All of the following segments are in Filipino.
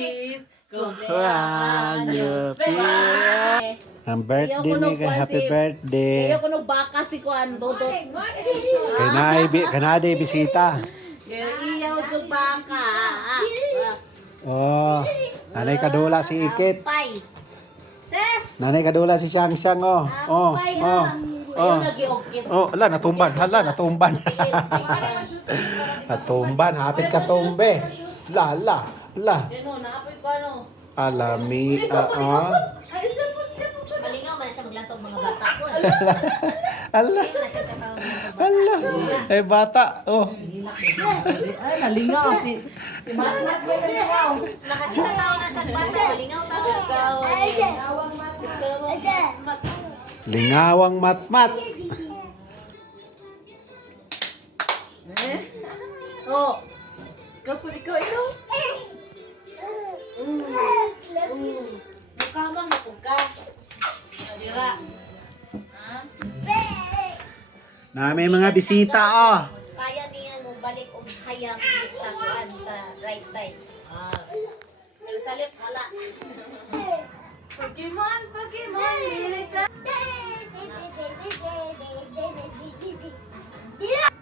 Feliz cumpleaños, Feliz. Ang birthday ni kay happy birthday. Kaya ko nung baka si Kuan, Dodot. Kanade bisita. Iyaw ko baka. Oh, nanay kadula si Ikit. Pay. Ses! Nanay kadula si Siyang Siyang oh. Oh, oh. Oh. Oh, ala natumban. Natumban, hapit ka tumbe. La. Ano, naapoy ko ano? Alami, Malingaw man siya maglantong mga bata ko. Ala. Hindi na siya katawag ng bata. Ala. Eh bata, oh. Ay, nalingaw. Nakakita tao na siya bata. Malingaw tao. Lingawang matmat. Oh. Kapag ikaw. Mukamang mapuga. Nadira. Ha? Na may mga bisita oh. Kaya niya mo balik og hayang sa kuan sa right side. Pero sa left wala. Pokemon. Lirika.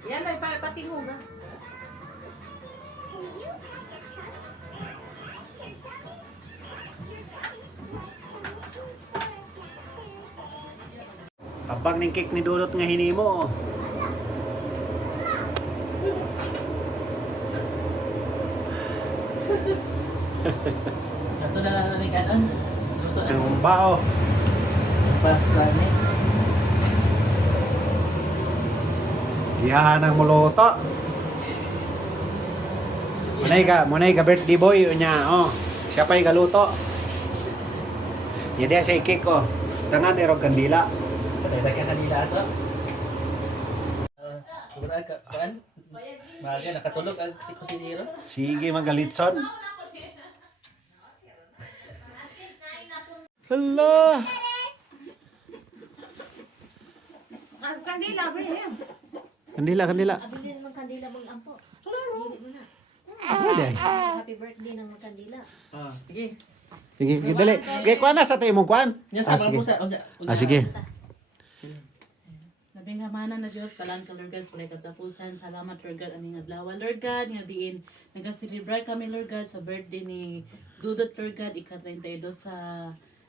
Yan ay patingog ha. Tabang ning cake ni Dulot nga hinimo. Ito na lang ni kanan. Luto na. Ang umbao. Pas lang ni. Giyahan ang muluto. Munay ka birthday boy unya oh. Siya pa'y galuto. Yadi sa cake ko. Tangan ni rog kandila. Patay ka kanila ato. Sobra ka kan. Maga nakatulog ang si kusinero. Sige magalitson. Hala. Ang kandila ba yan? Kandila. Abili naman kandila mong ampo. Dili mo na. Pwede. Happy birthday ng mga kandila. Sige. Sige, dali. Kaya kuha na sa tayo mong kuhan. Nya sa sige. sa. Sige. Labing gamana na Diyos, kalan ka Lord God, sa walay katapusan. Salamat Lord God, aming adlaw. Lord God, nga diin, nag-celebrate kami Lord God sa birthday ni Dudot Lord God, ika-32 sa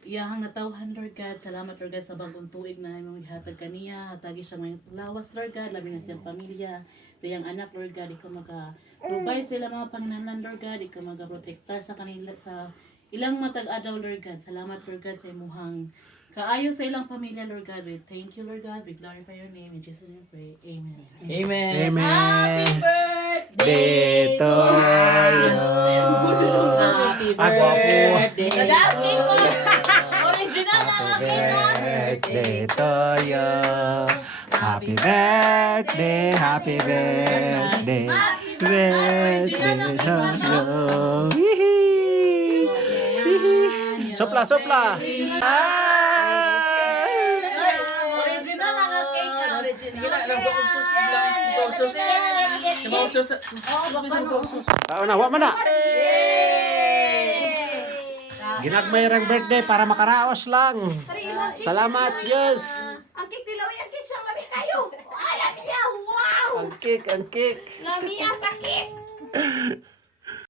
iyahang natawhan Lord God. Salamat Lord God sa bagong tuig na imong ihatag kaniya. Hatagi siya mga lawas Lord God, labi na siyang pamilya, sa iyang anak Lord God, ikaw maka-provide sila mga panginanan Lord God, ikaw maka-protectar sa kanila sa ilang matag-adaw Lord God. Salamat Lord God sa imuhang kaayo sa ilang pamilya, Lord God. We thank you, Lord God. We glorify your name. In Jesus' name we pray. Amen. Amen. Amen. Birthday Dito Happy birthday. Kadasking ko. Original na Happy aking ko. birthday to you. Happy birthday, happy birthday. Birthday to you. Sopla. Original ang aking ka. Sige na, Original. alam ko kung sus lang. Kung sus. Sabaw sus. Wa man na. Ginagmay rang birthday para makaraos lang. Salamat, Diyos. Ang cake nila, ang cake siya, mami kayo. Alam niya, wow! Ang cake. Lamia sa cake.